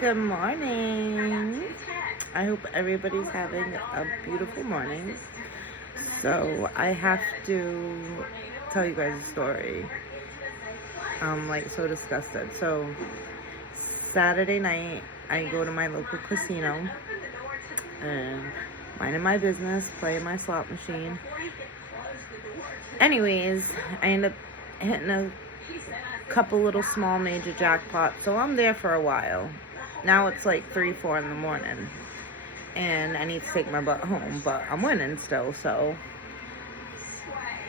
Good morning. I hope everybody's having a beautiful morning. So I have to tell you guys a story. I'm like so disgusted. So Saturday night, I go to my local casino and minding my business, playing my slot machine. Anyways, I end up hitting a couple little small major jackpots. So I'm there for a while. Now it's like 3, 4 in the morning. And I need to take my butt home, but I'm winning still, so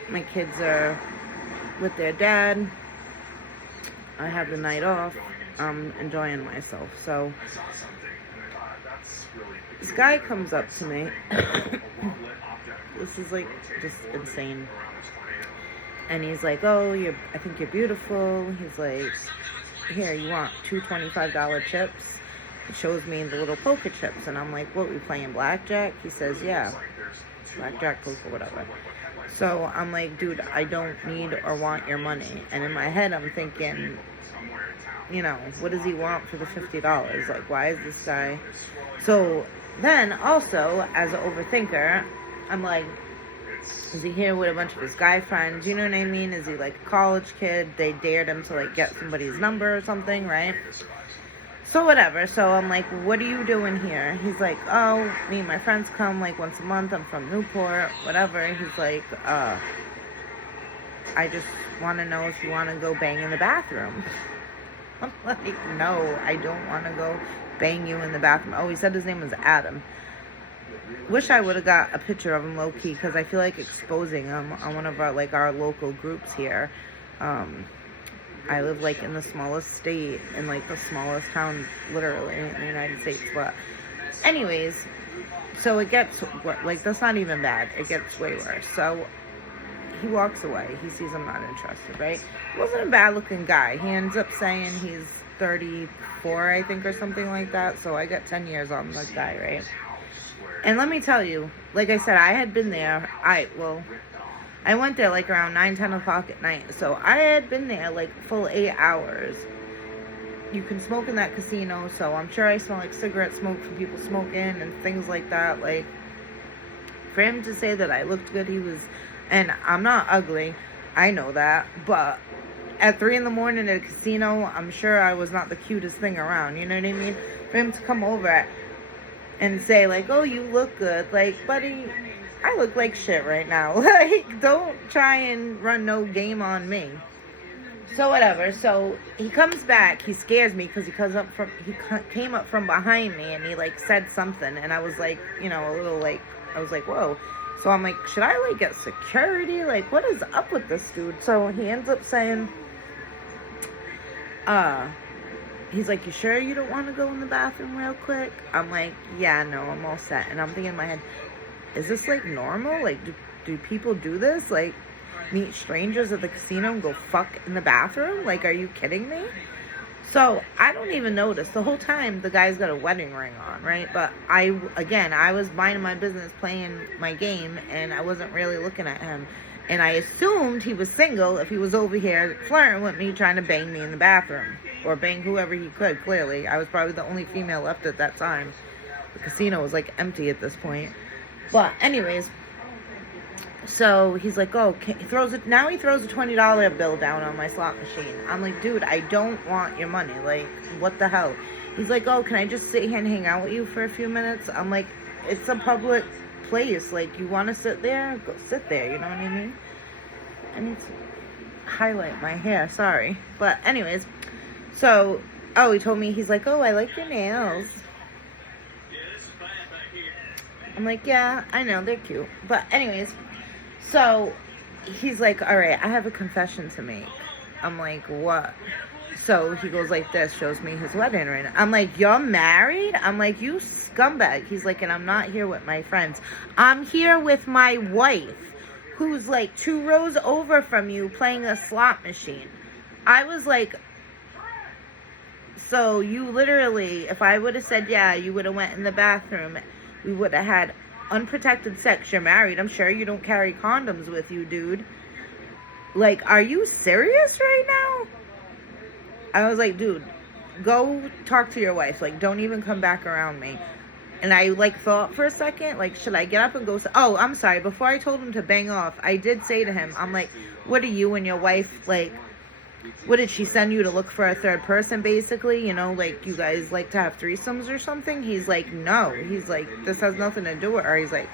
my kids are with their dad. I have the night off. I'm enjoying myself. So this guy comes up to me. This is like just insane. And he's like, "Oh, I think you're beautiful." He's like, "Here, you want two $25 chips?" He shows me the little poker chips, and I'm like, "What, we playing blackjack?" He says, "Yeah, blackjack, poker, whatever." So I'm like, "Dude, I don't need or want your money." And in my head, I'm thinking, what does he want for the $50? Like, why is this guy? So then also, as an overthinker, I'm like, is he here with a bunch of his guy friends? You know what I mean? Is he like a college kid? They dared him to like get somebody's number or something, right? So whatever. So I'm like, "What are you doing here?" He's like, "Oh, me and my friends come like once a month. I'm from Newport, whatever." He's like, I just want to know if you want to go bang in the bathroom." I'm like, "No, I don't want to go bang you in the bathroom." Oh, he said his name was Adam. Wish I would have got a picture of him low key, because I feel like exposing him on one of our local groups here. I live like in the smallest state, in like the smallest town literally in the United States. But anyways, so it gets like, that's not even bad. It gets way worse. So he walks away. He sees I'm not interested, right? He wasn't a bad looking guy. He ends up saying he's 34, I think, or something like that. So I got 10 years on this guy, right? And let me tell you, like I said, I had been there. I went there like around 9, 10 o'clock at night. So I had been there like full 8 hours. You can smoke in that casino, so I'm sure I smell like cigarette smoke from people smoking and things like that. Like, for him to say that I looked good, and I'm not ugly, I know that, but at 3 in the morning at a casino, I'm sure I was not the cutest thing around, you know what I mean? For him to come over and say like, "Oh, you look good," like, buddy, I look like shit right now. Like, don't try and run no game on me. So whatever. So he comes back. He scares me because he came up from behind me and he like said something, and I was like, a little like, I was like, whoa. So I'm like, should I like get security? Like, what is up with this dude? So he ends up saying, he's like, "You sure you don't want to go in the bathroom real quick?" I'm like, "Yeah, no, I'm all set." And I'm thinking in my head, is this like normal? Like, do people do this? Like, meet strangers at the casino and go fuck in the bathroom? Like, are you kidding me? So I don't even notice. The whole time the guy's got a wedding ring on, right? But I was minding my business, playing my game, and I wasn't really looking at him. And I assumed he was single if he was over here flirting with me, trying to bang me in the bathroom. Or bang whoever he could, clearly. I was probably the only female left at that time. The casino was like empty at this point. But anyways, so he's like, "Oh," he throws a $20 bill down on my slot machine. I'm like, "Dude, I don't want your money. Like, what the hell?" He's like, "Oh, can I just sit here and hang out with you for a few minutes?" I'm like, "It's a public place. Like, you want to sit there? Go sit there." You know what I mean? I need to highlight my hair. Sorry. But anyways, so, he told me, he's like, "Oh, I like your nails." I'm like, "Yeah, I know, they're cute." But anyways, so he's like, "All right, I have a confession to make." I'm like, "What?" So he goes like this, shows me his wedding ring. I'm like, "You're married?" I'm like, "You scumbag." He's like, "And I'm not here with my friends. I'm here with my wife, who's like 2 rows over from you playing a slot machine." I was like, so you literally, if I would have said, yeah, you would have went in the bathroom, we would have had unprotected sex. You're married. I'm sure you don't carry condoms with you, dude. Like, are you serious right now? I was like, dude, go talk to your wife. Like, don't even come back around me. And I, like, thought for a second, like, should I get up and go? Oh, I'm sorry. Before I told him to bang off, I did say to him, I'm like, what are you and your wife, like, what did she send you to look for a third person, basically? You know, like, you guys like to have threesomes or something? He's like, no. He's like, this has nothing to do with her. He's like,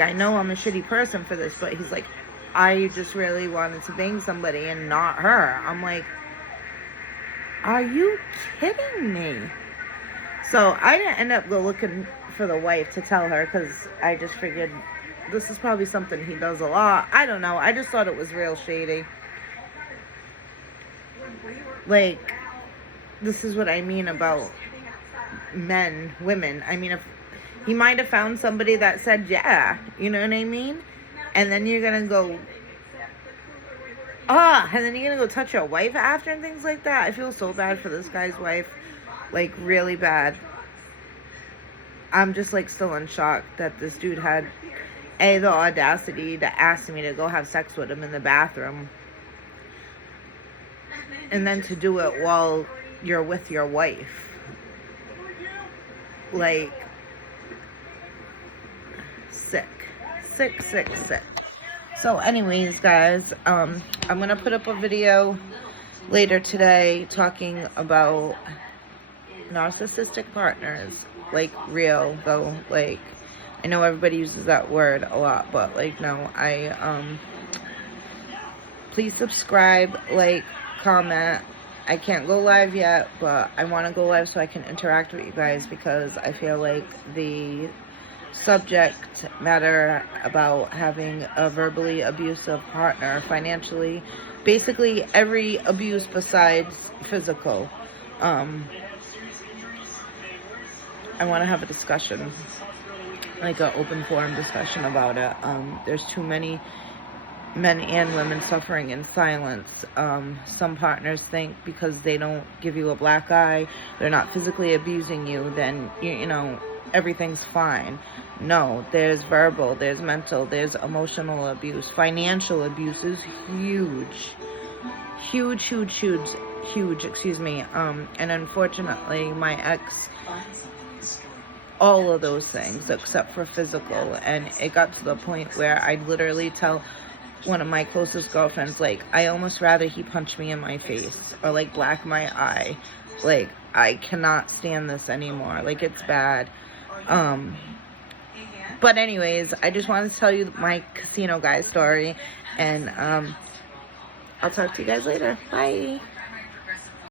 I know I'm a shitty person for this, but he's like, I just really wanted to bang somebody and not her. I'm like, are you kidding me? So I didn't end up go looking for the wife to tell her, because I just figured this is probably something he does a lot. I don't know. I just thought it was real shady. Like, this is what I mean about men, women. I mean, if he might have found somebody that said, yeah, you know what I mean? And then you're going to go, and then you're going to go touch your wife after and things like that. I feel so bad for this guy's wife. Like, really bad. I'm just, like, still in shock that this dude had, the audacity to ask me to go have sex with him in the bathroom. And then to do it while you're with your wife. Like, sick. So anyways, guys, I'm going to put up a video later today talking about narcissistic partners. Like, real, though. Like, I know everybody uses that word a lot, but, like, no. Please subscribe, like, comment. I can't go live yet, but I want to go live so I can interact with you guys, because I feel like the subject matter about having a verbally abusive partner, financially, basically every abuse besides physical, I want to have a discussion, like an open forum discussion about it. There's too many men and women suffering in silence. Some partners think because they don't give you a black eye, they're not physically abusing you, then, you know, everything's fine. No, there's verbal, there's mental, there's emotional abuse. Financial abuse is huge, excuse me. And unfortunately, my ex, all of those things except for physical. And it got to the point where I'd literally tell one of my closest girlfriends, like, I almost rather he punch me in my face or, like, black my eye. Like, I cannot stand this anymore. Like, it's bad. But anyways, I just wanted to tell you my casino guy story, and I'll talk to you guys later. Bye.